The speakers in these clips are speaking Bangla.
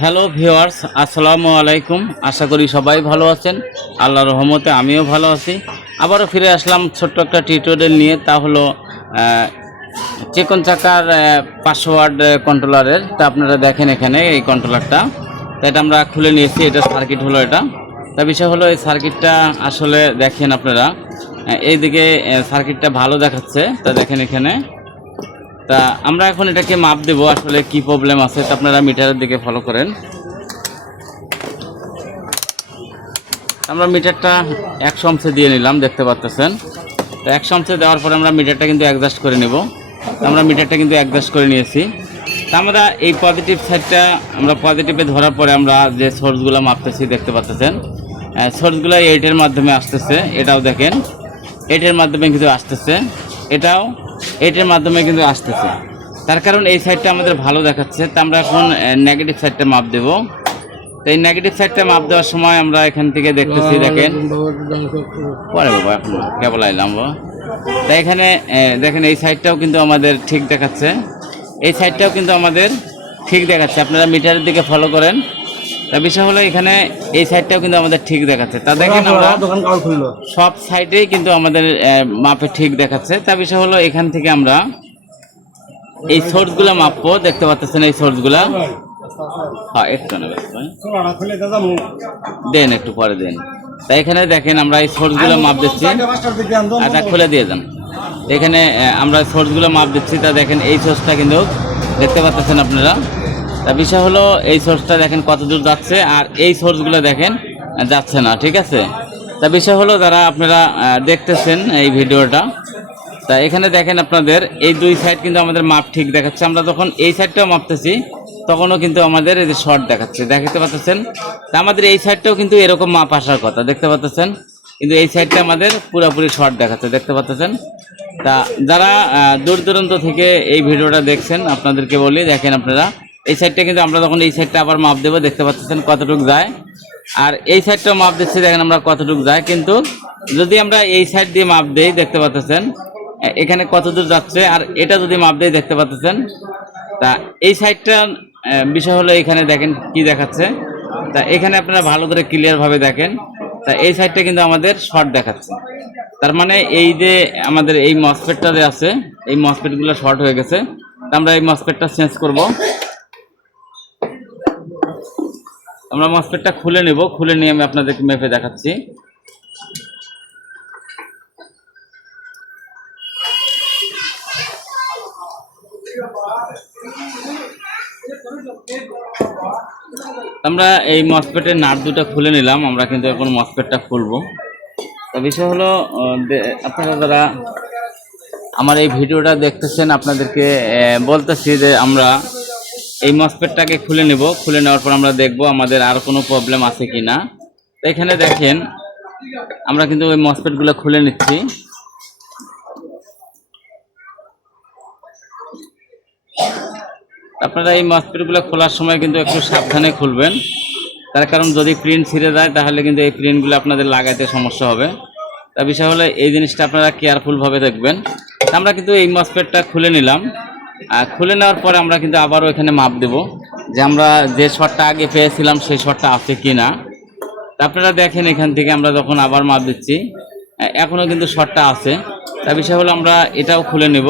হ্যালো ভিওয়ার্স আসসালামু আলাইকুম। আশা করি সবাই ভালো আছেন। আল্লাহর রহমতে আমিও ভালো আছি। আবারও ফিরে আসলাম ছোট্ট একটা টিউটোরিয়াল নিয়ে। তা হলো চিকন চাকার পাসওয়ার্ড কন্ট্রোলারের তা আপনারা দেখেন এখানে এই কন্ট্রোলারটা তো এটা আমরা খুলে নিয়েছি। এটা সার্কিট হলো এটা। তা বিষয় হলো, এই সার্কিটটা আসলে দেখেন আপনারা এইদিকে সার্কিটটা ভালো দেখাচ্ছে। তা দেখেন এখানে। তা আমরা এখন এটাকে মাপ দেবো আসলে কি প্রবলেম আছে, তা আপনারা মিটারের দিকে ফলো করেন। আমরা মিটারটা একশো অংশে দিয়ে নিলাম, দেখতে পাচ্তেছেন তো একশো অংশে দেওয়ার পরে আমরা মিটারটা কিন্তু অ্যাডজাস্ট করে নেব। আমরা মিটারটা কিন্তু অ্যাডজাস্ট করে নিয়েছি। তা আমরা এই পজিটিভ সাইডটা আমরা পজিটিভে ধরার পরে আমরা যে সোর্সগুলো মাপতেছি, দেখতে পাচ্তেছেন সোর্সগুলো এইটের মাধ্যমে আসতেছে, এটাও দেখেন। এইটের মাধ্যমে কিন্তু আসতেছে। এটাও এইটের মাধ্যমে কিন্তু আসতেছে। তার কারণ এই সাইডটা আমাদের ভালো দেখাচ্ছে। তা আমরা এখন নেগেটিভ সাইডটা মাপ দেব। তো এই নেগেটিভ সাইডটা মাপ দেওয়ার সময় আমরা এখান থেকে দেখতেছি দেখেন। পরে বাবা এখন কেবল আইলাম তা এখানে দেখেন এই সাইডটাও কিন্তু আমাদের ঠিক দেখাচ্ছে। এই সাইডটাও কিন্তু আমাদের ঠিক দেখাচ্ছে। আপনারা মিটারের দিকে ফলো করেন। তা বিষয় হলো এখানে এই সাইডটাও কিন্তু আমাদের ঠিক দেখাচ্ছে। তা দেখেন আমরা দোকান কাল খুললো? সব সাইডেই কিন্তু আমাদের মাপে ঠিক দেখাচ্ছে। তা বিষয় হলো এখান থেকে আমরা এই সোর্সগুলো মাপবো। দেখতে পাচ্ছেন এই সোর্সগুলা হ্যাঁ একটু দেন একটু পরে দেন। তাই এখানে দেখেন আমরা এই সোর্সগুলো মাপ দিচ্ছি। আচ্ছা খুলে দিয়ে দেন এখানে আমরা সোর্সগুলো মাপ দিচ্ছি। তা দেখেন এই সোর্সটা কিন্তু দেখতে পাচ্ছেন আপনারা। তা বিষয় হলো, এই সোর্সটা দেখেন কত দূর যাচ্ছে, আর এই সোর্সগুলো দেখেন যাচ্ছে না, ঠিক আছে? তা বিষয় হলো, যারা আপনারা দেখতেছেন এই ভিডিওটা, তা এখানে দেখেন আপনাদের, এই দুই সাইড কিন্তু আমাদের মাপ ঠিক দেখাচ্ছে। আমরা যখন এই সাইডটাও মাপতেছি, তখনও কিন্তু আমাদের এই যে শর্ট দেখাচ্ছে দেখতে পাচ্ছেন তা আমাদের এই সাইডটাও কিন্তু এরকম মাপ আসার কথা, দেখতে পাচ্ছেন কিন্তু এই সাইডটা আমাদের পুরোপুরি শর্ট দেখাচ্ছে, দেখতে পাচ্ছেন তা যারা দূর দূরান্ত থেকে এই ভিডিওটা দেখছেন, আপনাদেরকে বলি, দেখেন আপনারা এই সাইডটা কিন্তু আমরা যখন এই সাইডটা আবার মাপ দেবো, দেখতে পাচ্ছেন কতটুকু যায়। আর এই সাইডটাও মাপ দিচ্ছি, দেখেন আমরা কতটুকু যায়। কিন্তু যদি আমরা এই সাইড দিয়ে মাপ দেই, দেখতে পাচ্ছেন এখানে কত দূর যাচ্ছে, আর এটা যদি মাপ দেই, দেখতে পাচ্ছেন, তা এই সাইডটা বিষয় হলো এখানে দেখেন কি দেখাচ্ছে। তা এখানে আপনারা ভালো করে ক্লিয়ার ভাবে দেখেন। তা এই সাইডটা কিন্তু আমাদের শর্ট দেখাচ্ছে। তার মানে এই যে আমাদের এই মসপেটটা যে আছে, এই মসপেটগুলো শর্ট হয়ে গেছে। তা আমরা এই মসপেটটা চেঞ্জ করব। আমরা মসপেটটা খুলে নেব, খুলে নিয়ে আমি আপনাদেরকে মেপে দেখাচ্ছি। আমরা এই মসপেটের নাট দুটো খুলে নিলাম, আমরা কিন্তু এখন মসপেটটা খুলবো। তো বিষয় হলো আপনারা যারা আমার এই ভিডিওটা দেখতেছেন, আপনাদেরকে বলতেছি যে আমরা এই মসপেটটাকে খুলে নেব। খুলে নেওয়ার পর আমরা দেখব আমাদের আর কোনো প্রবলেম আছে কি না তো এখানে দেখেন, আমরা কিন্তু ওই মসপেটগুলো খুলে নিচ্ছি। আপনারা এই মসপেটগুলো খোলার সময় কিন্তু একটু সাবধানে খুলবেন। তার কারণ যদি প্রিন্ট ছিঁড়ে যায়, তাহলে কিন্তু এই প্রিন্টগুলো আপনাদের লাগাইতে সমস্যা হবে। তা বিষয় হলে, এই জিনিসটা আপনারা কেয়ারফুলভাবে দেখবেন। আমরা কিন্তু এই মসপেটটা খুলে নিলাম। খুলে নেওয়ার পরে আমরা কিন্তু আবারও এখানে মাপ দেব যে আমরা যে শটটা আগে পেয়েছিলাম সেই শটটা আছে কি না আপনারা দেখেন এখান থেকে আমরা যখন আবার মাপ দিচ্ছি এখনও কিন্তু শটটা আছে। তা বিষয় হলো আমরা এটাও খুলে নেব।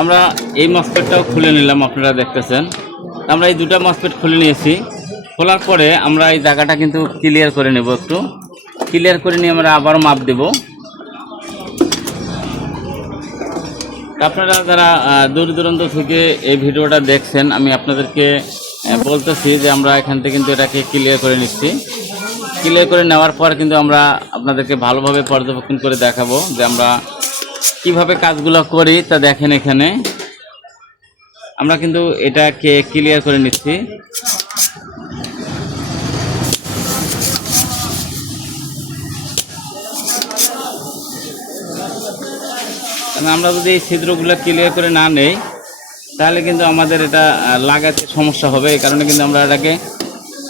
আমরা এই মসপেটটাও খুলে নিলাম, আপনারা দেখতেছেন। আমরা এই দুটা মসপেট খুলে নিয়েছি। খোলার পরে আমরা এই জায়গাটা কিন্তু ক্লিয়ার করে নেব একটু। ক্লিয়ার করে নিয়ে আমরা আবারও মাপ দেব। আপনারা যারা দূর দূরান্ত থেকে এই ভিডিওটা দেখছেন, আমি আপনাদেরকে বলতেছি যে আমরা এখান থেকে কিন্তু এটাকে ক্লিয়ার করে নিচ্ছি। ক্লিয়ার করে নেওয়ার পর কিন্তু আমরা আপনাদেরকে ভালোভাবে পর্যবেক্ষণ করে দেখাবো যে আমরা কীভাবে কাজগুলো করি, তা দেখেন এখানে। আমরা কিন্তু এটাকে ক্লিয়ার করে নিচ্ছি। আমরা যদি এই ছিদ্রগুলো ক্লিয়ার করে না নেই, তাহলে কিন্তু আমাদের এটা লাগাতে সমস্যা হবে। এই কারণে কিন্তু আমরা এটাকে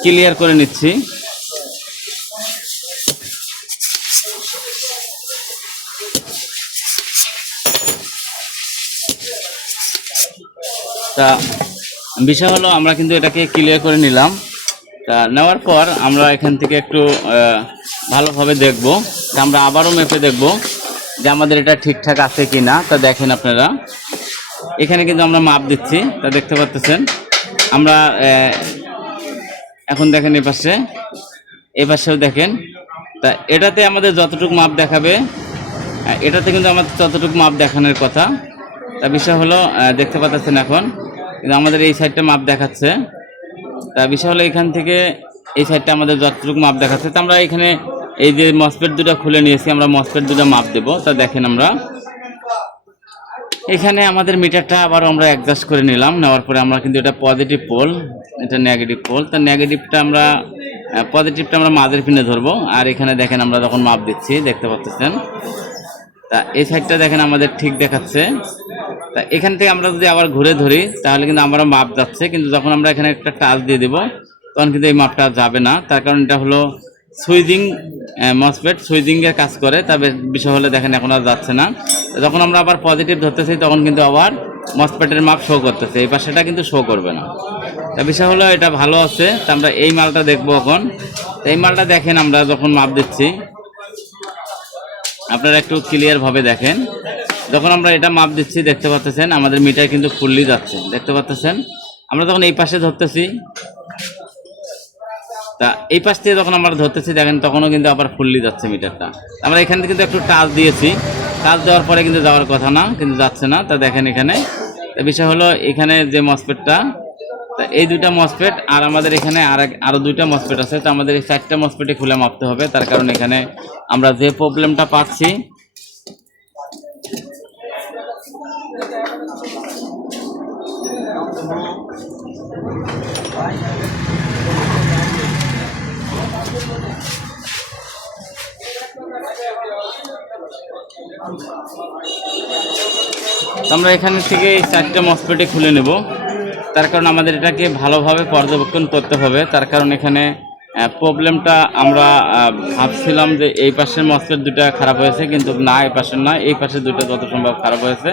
ক্লিয়ার করে নিচ্ছি। তা, বিষয় হলো আমরা কিন্তু এটাকে ক্লিয়ার করে নিলাম। তা, নেওয়ার পর আমরা এখান থেকে একটু ভালোভাবে দেখব। আমরা আবারও মেপে দেখব। যে আমাদের এটা ঠিকঠাক আছে কি না তা দেখেন আপনারা। এখানে কিন্তু আমরা মাপ দিচ্ছি, তা দেখতে পাচ্ছেন। আমরা এখন দেখেন এই পাশে। এই পাশেও দেখেন। তা এটাতে আমাদের যতটুকু মাপ দেখাবে এটাতে কিন্তু আমাদের ততটুকু মাপ দেখানোর কথা। তা বিষয় হলো দেখতে পাচ্ছেন এখন, কিন্তু আমাদের এই সাইডটা মাপ দেখাচ্ছে। তা বিষয় হলো এখান থেকে এই সাইডটা আমাদের যতটুকু মাপ দেখাচ্ছে। তা আমরা এখানে এই যে মসপেট দুটো খুলে নিয়েছি, আমরা মসপেট দুটা মাপ দেবো। তা দেখেন আমরা। এখানে আমাদের মিটারটা আবার আমরা অ্যাডজাস্ট করে নিলাম। নেওয়ার পরে আমরা কিন্তু এটা পজিটিভ পোল এটা নেগেটিভ পোল তা নেগেটিভটা আমরা পজিটিভটা আমরা মাঝের পিনে ধরবো। আর এখানে দেখেন আমরা যখন মাপ দিচ্ছি, দেখতে পাচ্ছেন? তা এই সাইডটা দেখেন আমাদের ঠিক দেখাচ্ছে। তা এখান থেকে আমরা যদি আবার ঘুরে ধরি, তাহলে কিন্তু আমরা মাপ যাচ্ছে। কিন্তু যখন আমরা এখানে একটা টাচ দিয়ে দেবো, তখন কিন্তু এই মাপটা যাবে না। তার কারণ এটা হলো সুইজিং মসপেট সুইজিংয়ের কাজ করে তবে বিষয় হলে দেখেন এখন আর যাচ্ছে না। যখন আমরা আবার পজিটিভ ধরতেছি, তখন কিন্তু আবার মসপেটের মাপ শো করতেছে। এই পাশেটা কিন্তু শো করবে না। তা বিষয় হলো এটা ভালো আছে। তা আমরা এই মালটা দেখব এখন। এই মালটা দেখেন আমরা যখন মাপ দিচ্ছি, আপনারা একটু ক্লিয়ার ভাবে দেখেন। যখন আমরা এটা মাপ দিচ্ছি, দেখতে পাচ্ছেন আমাদের মিটার কিন্তু ফুললি যাচ্ছে। দেখতে পাচ্ছেন? আমরা যখন এই পাশে ধরতেছি তা এই পাশ থেকে যখন আমরা ধরতেছি, দেখেন তখনও কিন্তু আবার ফুললি যাচ্ছে মিটারটা। আমরা এখান থেকে কিন্তু একটু টাচ দিয়েছি। টাচ দেওয়ার পরে কিন্তু যাওয়ার কথা না, কিন্তু যাচ্ছে না। তা দেখেন এখানে। বিষয় হলো এখানে যে মসপেটটা তা এই দুইটা মসপেট আর আমাদের এখানে আর এক- আরও দুইটা মসপেট আছে। তো আমাদের এই চারটা মসপেটে খুলে মাপতে হবে। তার কারণ এখানে আমরা যে প্রবলেমটা পাচ্ছি আমরা এখান থেকে এই চারটে মসপেটে খুলে নেব। তার কারণ আমাদের এটাকে ভালোভাবে পর্যবেক্ষণ করতে হবে। তার কারণ এখানে প্রবলেমটা আমরা ভাবছিলাম যে এই পাশের মসপেট দুটা খারাপ হয়েছে, কিন্তু না, এই পাশের না, এই পাশের দুটো যত সম্ভব খারাপ হয়েছে।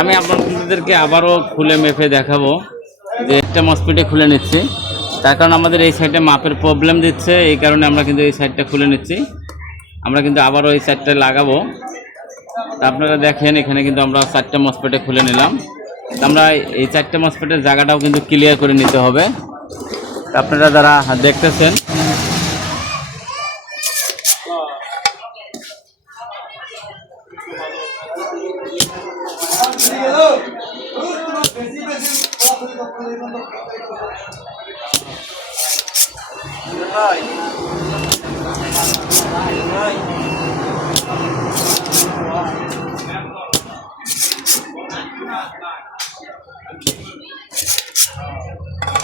আমি আপনাদেরকে আবারও খুলে মেপে দেখাবো যে একটা মসপেটে খুলে নিচ্ছি। তার কারণ আমাদের এই সাইডে মাপের প্রবলেম দিচ্ছে, এই কারণে আমরা কিন্তু এই সাইডটা খুলে নিচ্ছি। আমরা কিন্তু আবারও এই সাইডটা লাগাবো। আপনারা দেখেন, এখানে কিন্তু আমরা চারটে মসপেটে খুলে নিলাম। আমরা এই চারটে মসপেটের জায়গাটাও কিন্তু ক্লিয়ার করে নিতে হবে। আপনারা যারা দেখতেছেন তো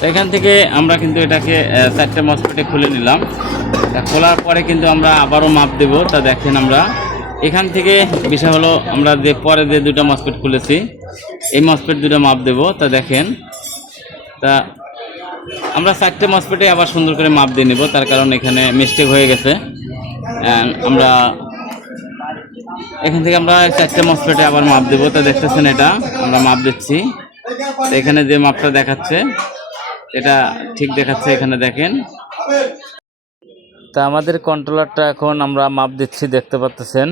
এখান থেকে আমরা কিন্তু এটাকে চারটে মসপেটে খুলে নিলাম। খোলার পরে কিন্তু আমরা আবারও মাপ দেব, তা দেখেন আমরা। এখান থেকে বিষয় হলো, আমরা যে পরে যে দুটো মসপেট খুলেছি, এই মসপেট দুটো মাপ দেব, তা দেখেন। তা আমরা চারটে মসপেটে আবার সুন্দর করে মাপ দিয়ে নেব, তার কারণ এখানে মিস্টেক হয়ে গেছে। আমরা এখান থেকে আমরা চারটে মসপেটে আবার মাপ দেবো, তা দেখতেছেন এটা, আমরা মাপ দিচ্ছি। এখানে যে মাপটা দেখাচ্ছে এটা ঠিক দেখাচ্ছে এখানে দেখেন। তা আমাদের কন্ট্রোলারটা এখন আমরা মাপ দিচ্ছি, দেখতে পাচ্ছেন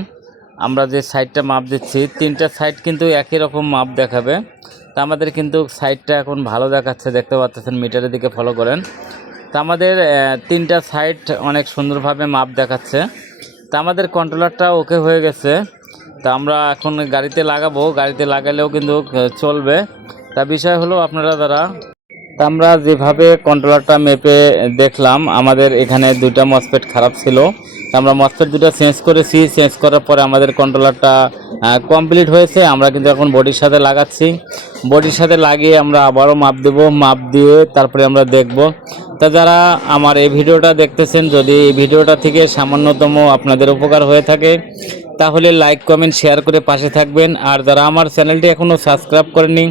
আমরা যে সাইডটা মাপ দিচ্ছি, তিনটা সাইড কিন্তু একই রকম মাপ দেখাবে। তা আমাদের কিন্তু সাইডটা এখন ভালো দেখাচ্ছে, দেখতে পাচ্ছেন মিটারের দিকে ফলো করেন। তা আমাদের তিনটা সাইড অনেক সুন্দরভাবে মাপ দেখাচ্ছে। তা আমাদের কন্ট্রোলারটা ওকে হয়ে গেছে। তা আমরা এখন গাড়িতে লাগাবো, গাড়িতে লাগালেও কিন্তু চলবে। তা বিষয় হলো আপনারা যারা আমরা যেভাবে কন্ট্রোলারটা মেপে দেখলাম, আমাদের এখানে দুইটা মসপেট খারাপ ছিল। আমরা মসপেট দুটো চেঞ্জ করেছি চেঞ্জ করার পরে আমাদের কন্ট্রোলারটা কমপ্লিট হয়েছে। আমরা কিন্তু এখন বডির সাথে লাগাচ্ছি। বডির সাথে লাগিয়ে আমরা আবারও মাপ দেবো। মাপ দিয়ে তারপরে আমরা দেখব। তা যারা আমার এই ভিডিওটা দেখতেছেন, যদি এই ভিডিওটা থেকে সামান্যতম আপনাদের উপকার হয়ে থাকে, তাহলে লাইক কমেন্ট শেয়ার করে পাশে থাকবেন। আর যারা আমার চ্যানেলটি এখনও সাবস্ক্রাইব করেনি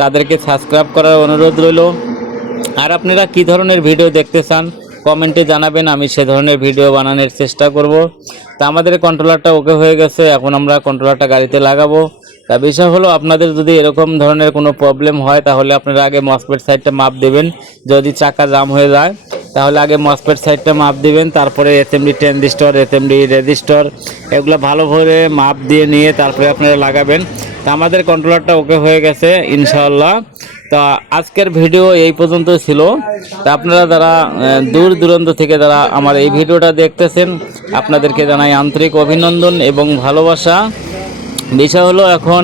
তাদেরকে সাবস্ক্রাইব করার অনুরোধ রইল। আর আপনারা কি ধরনের ভিডিও দেখতে চান, কমেন্টে জানাবেন, আমি সে ধরনের ভিডিও বানানোর চেষ্টা করব। তা আমাদের কন্ট্রোলারটা ওকে হয়ে গেছে, এখন আমরা কন্ট্রোলারটা গাড়িতে লাগাবো। তা বিষয় হলো, আপনাদের যদি এরকম ধরনের কোনো প্রবলেম হয়, তাহলে আপনারা আগে মসপেট সাইডটা মাপ দেবেন। যদি চাকা জাম হয়ে যায়, তাহলে আগে মসপেট সাইডটা মাপ দিবেন, তারপরে এসএমডি ট্রানজিস্টর এসএমডি রেজিস্টর এগুলো ভালোভাবে মাপ দিয়ে নিয়ে তারপরে আপনারা লাগাবেন। আমাদের কন্ট্রোলারটা ওকে হয়ে গেছে, ইনশাআল্লাহ। তা আজকের ভিডিও এই পর্যন্ত ছিল। তা আপনারা যারা দূর দূরান্ত থেকে যারা আমার এই ভিডিওটা দেখতেছেন, আপনাদেরকে জানাই আন্তরিক অভিনন্দন এবং ভালোবাসা। বিষয় হলো এখন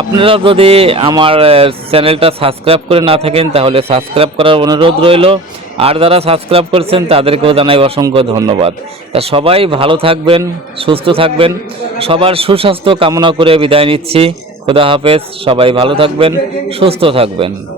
আপনারা যদি আমার চ্যানেলটা সাবস্ক্রাইব করে না থাকেন, তাহলে সাবস্ক্রাইব করার অনুরোধ রইল। আর যারা সাবস্ক্রাইব করছেন, তাদেরকেও জানাই অসংখ্য ধন্যবাদ। তা সবাই ভালো থাকবেন, সুস্থ থাকবেন। সবার সুস্বাস্থ্য কামনা করে বিদায় নিচ্ছি। খুদা হাফেজ, সবাই ভালো থাকবেন, সুস্থ থাকবেন।